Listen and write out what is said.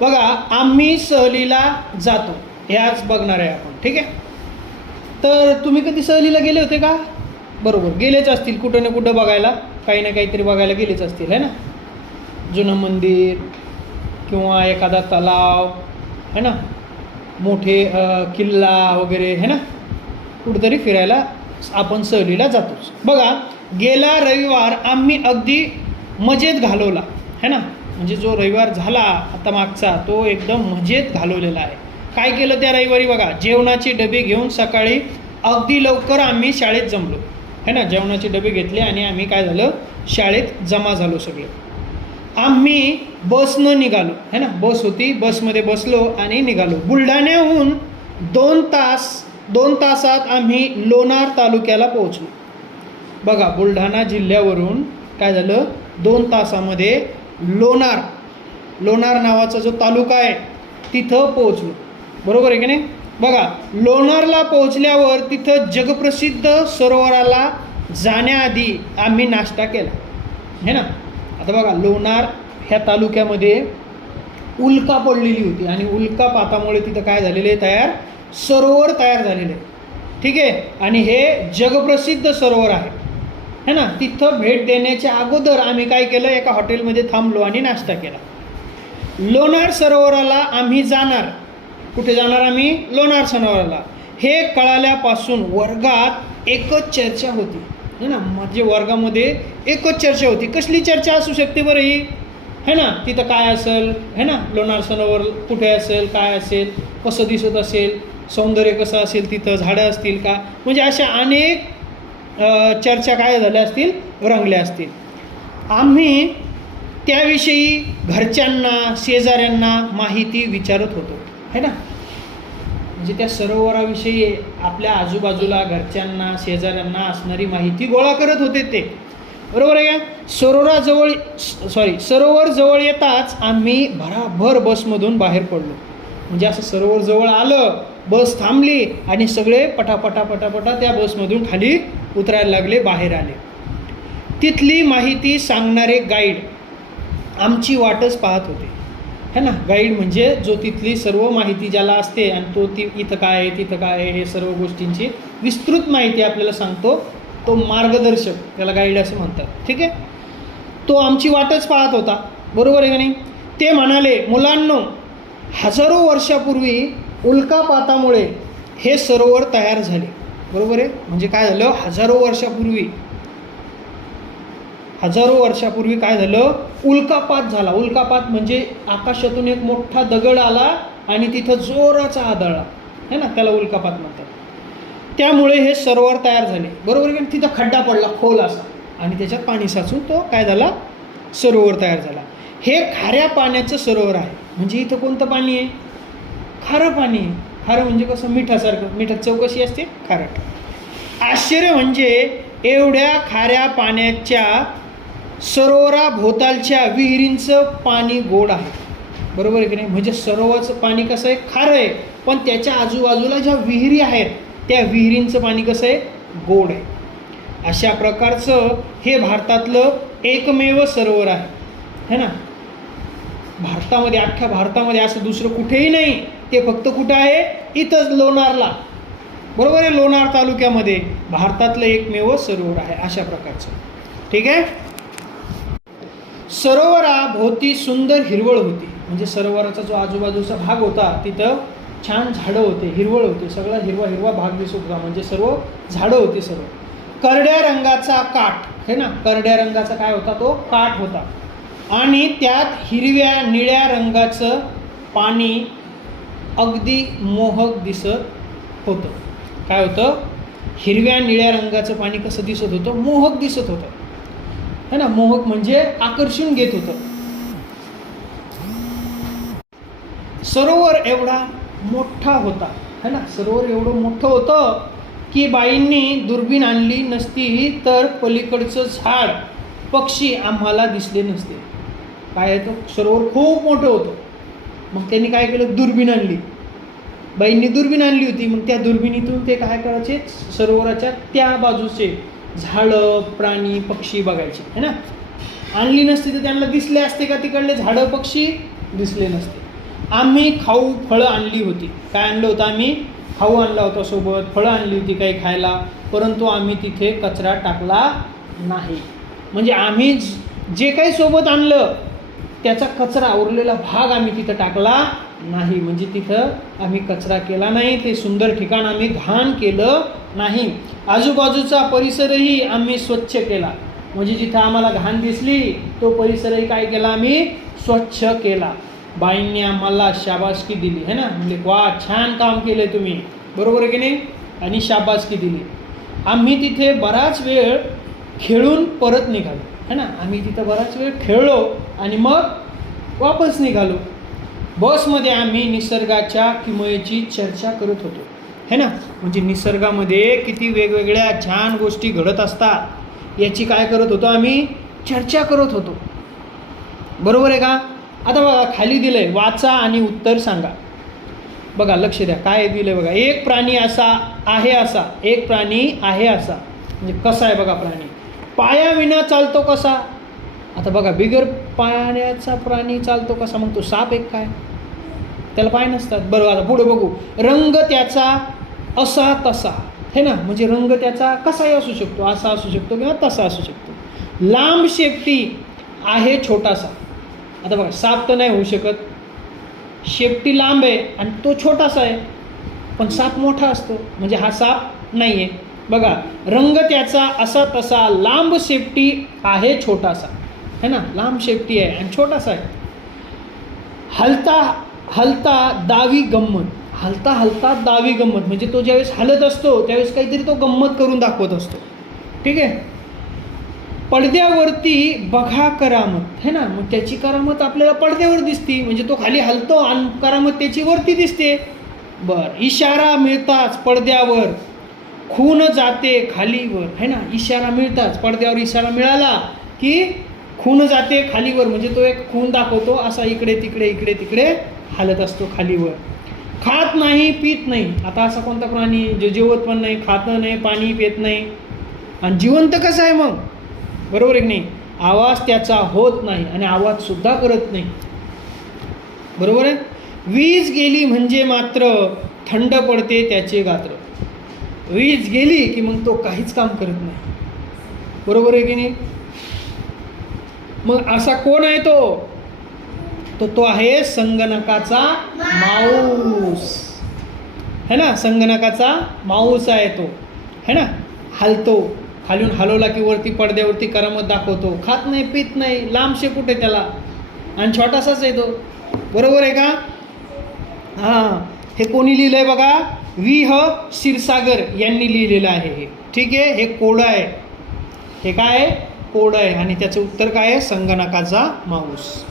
बघा आम्ही सहलीला जातो. हे आज बघणार आहे आपण ठीक आहे? तर तुम्ही कधी सहलीला गेले होते का? बरोबर गेलेच असतील कुठं ना कुठं बघायला. काही ना काहीतरी बघायला गेलेच असतील है ना? जुनं मंदिर किंवा एखादा तलाव है ना? मोठे किल्ला वगैरे है ना? कुठंतरी फिरायला आपण सहलीला जातोच. बघा गेला रविवार आम्ही अगदी मजेत घालवला है ना? म्हणजे जो रविवार झाला आता मागचा तो एकदम मजेत घालवलेला आहे. काय केलं त्या रविवारी बघा जेवणाचे डबे घेऊन सकाळी अगदी लवकर आम्ही शाळेत जमलो. है ना? जेवणाचे डबे घेतले आणि आम्ही काय झालं? शाळेत जमा झालो सगळे. आम्ही बसनं निघालो. है ना? बस होती बसमध्ये बसलो आणि निघालो. बुलढाण्याहून दोन तास दोन तासात आम्ही लोणार तालुक्याला पोहोचलो. बघा बुलढाणा जिल्ह्यावरून काय झालं? दोन तासामध्ये लोणार. लोणार नावाचा जो तालुका आहे तिथं पोहोचलो. बरोबर आहे की नाही? बघा लोणारला पोहोचल्यावर तिथं जगप्रसिद्ध सरोवराला जाण्याआधी आम्ही नाश्ता केला. है ना? आता बघा लोणार ह्या तालुक्यामध्ये उल्का पडलेली होती आणि उल्का पातामुळे तिथं काय झालेले आहे? तयार सरोवर तयार झालेले आहे. ठीक आहे? आणि हे जगप्रसिद्ध सरोवर आहे. है ना? तिथं भेट देण्याच्या अगोदर आम्ही काय केलं? एका हॉटेलमध्ये थांबलो आणि नाश्ता केला. लोणार सरोवराला आम्ही जाणार. कुठे जाणार आम्ही? लोणार सरोवराला. हे कळाल्यापासून वर्गात एकच चर्चा होती. है ना? म्हणजे वर्गामध्ये एकच चर्चा होती. कसली चर्चा असू शकते बरं ही? है ना? तिथं काय असेल? है ना? लोणार सरोवर कुठे असेल? काय असेल? कसं दिसत असेल? सौंदर्य कसं असेल? तिथं झाडं असतील का? म्हणजे अशा अनेक चर्चा काय झाल्या असतील? रंगल्या असतील. आम्ही त्याविषयी घरच्यांना शेजाऱ्यांना माहिती विचारत होतो. है ना? म्हणजे त्या सरोवराविषयी आपल्या आजूबाजूला घरच्यांना शेजाऱ्यांना असणारी माहिती गोळा करत होते ते. बरोबर आहे का? सरोवराजवळ सॉरी सरोवर जवळ येताच आम्ही भराभर बसमधून बाहेर पडलो. म्हणजे असं सरोवर जवळ आलं बस थांबली आणि सगळे पटापटा पटापटा त्या बसमधून खाली उतरायला लागले बाहेर आले. तिथली माहिती सांगणारे गाईड आमची वाटच पाहत होते. है ना? गाईड म्हणजे जो तिथली सर्व माहिती ज्याला असते आणि तो ती इथं काय आहे तिथं काय आहे हे सर्व गोष्टींची विस्तृत माहिती आपल्याला सांगतो. तो मार्गदर्शक त्याला गाईड असं म्हणतात. ठीक आहे? तो आमची वाटच पाहत होता. बरोबर आहे का नाही? ते म्हणाले मुलांनो हजारो वर्षापूर्वी उल्कापातामुळे हे सरोवर तयार झाले. बरोबर आहे? म्हणजे काय झालं? हजारो वर्षापूर्वी हजारो वर्षापूर्वी काय झालं? उल्कापात झाला. उल्कापात म्हणजे आकाशातून एक मोठा दगड आला आणि तिथं जोराचा आदळला है ना? त्याला उल्कापात म्हणतात. त्यामुळे हे सरोवर तयार झाले. बरोबर आहे तिथं खड्डा पडला खोल असा. आणि त्याच्यात पाणी साचून तो काय झाला? सरोवर तयार झाला. हे खाऱ्या पाण्याचं सरोवर आहे. म्हणजे इथं कोणतं पाणी आहे? खारं पाणी. खारं म्हणजे कसं? मिठासारखं. मिठात चौकशी असते खारट आश्चर्य म्हणजे एवढ्या खाऱ्या पाण्याच्या सरोवराभोवतालच्या विहिरींचं पाणी गोड आहे. बरोबर आहे की नाही? म्हणजे सरोवराचं पाणी कसं आहे? खारं आहे. पण त्याच्या आजूबाजूला ज्या विहिरी आहेत त्या विहिरींचं पाणी कसं आहे? गोड आहे. अशा प्रकारचं हे भारतातलं एकमेव सरोवर आहे. है ना? भारतामध्ये अख्ख्या भारतामध्ये असं दुसरं कुठेही नाही. ते फक्त कुठं आहे? इथंच लोणारला. बरोबर आहे? लोणार तालुक्यामध्ये. भारतातलं एकमेव सरोवर आहे अशा प्रकारचं. ठीक आहे? सरोवराभोवती सुंदर हिरवळ होती. म्हणजे सरोवराचा जो आजूबाजूचा भाग होता तिथं छान झाडं होते हिरवळ होते. सगळा हिरवा हिरवा भाग दिसत होता. म्हणजे सर्व झाडं होती सर्व. करड्या रंगाचा काठ. हे ना? करड्या रंगाचा काय होता तो? काठ होता. आणि त्यात हिरव्या निळ्या रंगाचं पाणी अगदी मोहक दिसत होतं. काय होतं? हिरव्या निळ्या रंगाचं पाणी कसं दिसत होतं? मोहक दिसत होतं. है ना? मोहक म्हणजे आकर्षून घेत होतं. सरोवर एवढा मोठा होता. है ना? सरोवर एवढं मोठं होतं की बाईंनी दुर्बीण आणली नसती तर पलीकडचं झाड पक्षी आम्हाला दिसले नसते. काय येतं तो? सरोवर खूप मोठं होतं. मग त्यांनी काय केलं? दुर्बीण आणली. बाईंनी दुर्बीण आणली होती. मग त्या दुर्बिणीतून ते काय करायचे? सरोवराच्या त्या बाजूचे झाडं प्राणी पक्षी बघायचे. है ना? आणली नसती तर त्यांना दिसले असते का तिकडले? झाडं पक्षी दिसले नसते. आम्ही खाऊ फळं आणली होती. काय आणलं होतं आम्ही? खाऊ आणला होता सोबत. फळं आणली होती काही खायला. परंतु आम्ही तिथे कचरा टाकला नाही. म्हणजे आम्ही जे काही सोबत आणलं त्याचा कचरा उरलेला भाग आम्ही तिथं टाकला नाही. म्हणजे तिथं आम्ही कचरा केला नाही. ते सुंदर ठिकाण आम्ही घाण केलं नाही. आजूबाजूचा परिसरही आम्ही स्वच्छ केला. म्हणजे जिथं आम्हाला घाण दिसली तो परिसरही काय केला आम्ही? स्वच्छ केला. बाईंनी आम्हाला शाबासकी दिली है ना? म्हणजे वा छान काम केलं तुम्ही. बरोबर आहे की नाही? आणि शाबासकी दिली. आम्ही तिथे बराच वेळ खेळून परत निघालो. है ना? आम्ही तिथं बराच वेळ खेळलो आणि मग वापस निघालो. बसमध्ये आम्ही निसर्गाच्या किमयेची चर्चा करत होतो. है ना? म्हणजे निसर्गामध्ये किती वेगवेगळ्या छान गोष्टी घडत असतात याची काय करत होतो आम्ही? चर्चा करत होतो. बरोबर आहे का? आता बघा खाली दिलं आहे वाचा आणि उत्तर सांगा. बघा लक्ष द्या. काय दिलं आहे बघा? एक प्राणी असा आहे असा. एक प्राणी आहे असा. म्हणजे कसा आहे बघा प्राणी? पायाविना चालतो कसा? आता बघा बिगर पाण्याचा प्राणी चालतो कसा? मग तो साप एक काय? त्याला पाय नसतात. बरं आता पुढे बघू. रंग त्याचा असा तसा. हे ना? म्हणजे रंग त्याचा कसाही असू शकतो. असा असू शकतो किंवा तसा असू शकतो. लांब शेपटी आहे छोटासा. आता बघा साप तर नाही होऊ शकत. शेपटी लांब आहे आणि तो छोटासा आहे. पण साप मोठा असतो. म्हणजे हा साप नाही आहे बघा रंग त्याचा असा तसा लांब शेपटी आहे छोटासा. है ना? लांब शेपटी आहे आणि छोटासा आहे. हलता हलता दावी गंमत. हलता हलता दावी गंमत. म्हणजे तो ज्यावेळेस हलत असतो त्यावेळेस काहीतरी तो गंमत करून दाखवत असतो. ठीक आहे? पडद्यावरती बघा करामत. है ना? मग त्याची करामत आपल्याला पडद्यावर दिसती. म्हणजे तो खाली हलतो आणि करामत त्याची वरती दिसते. बर इशारा मिळताच पडद्यावर. खून जाते खालीवर. है ना? इशारा मिळताच. पडद्यावर इशारा मिळाला की खून जाते खालीवर. म्हणजे तो एक खून दाखवतो. असा इकडे तिकडे इकडे तिकडे हालत असतो खालीवर. खात नाही पित नाही. आता असा कोणता प्राणी जो जेवत पण नाही खातं नाही पाणी पित नाही. आणि जिवंत कसं आहे मग? बरोबर आहे की नाही? आवाज त्याचा होत नाही आणि आवाजसुद्धा करत नाही. बरोबर आहे? वीज गेली म्हणजे मात्र थंड पडते त्याचे गात्र. वीज गेली की मग तो काहीच काम करत नाही. बरोबर आहे की नाही? मग असा कोण आहे तो? तो तो आहे संगणकाचा माऊस. है ना? संगणकाचा माऊस आहे तो. है ना? हलतो. खालून हलवला की वरती पडद्यावरती करामत दाखवतो. खात नाही पित नाही लांबशे कुठे त्याला? आणि छोटासाच आहे तो. बरोबर आहे का? हां. हे कोणी लिहिलं आहे बघा? वि ह क्षीरसागर यांनी लिहिलेलं आहे हे. ठीक आहे? हे कोडं आहे. हे काय आहे? कोडं आहे. आणि त्याचं उत्तर काय आहे? संगणकाचा माऊस.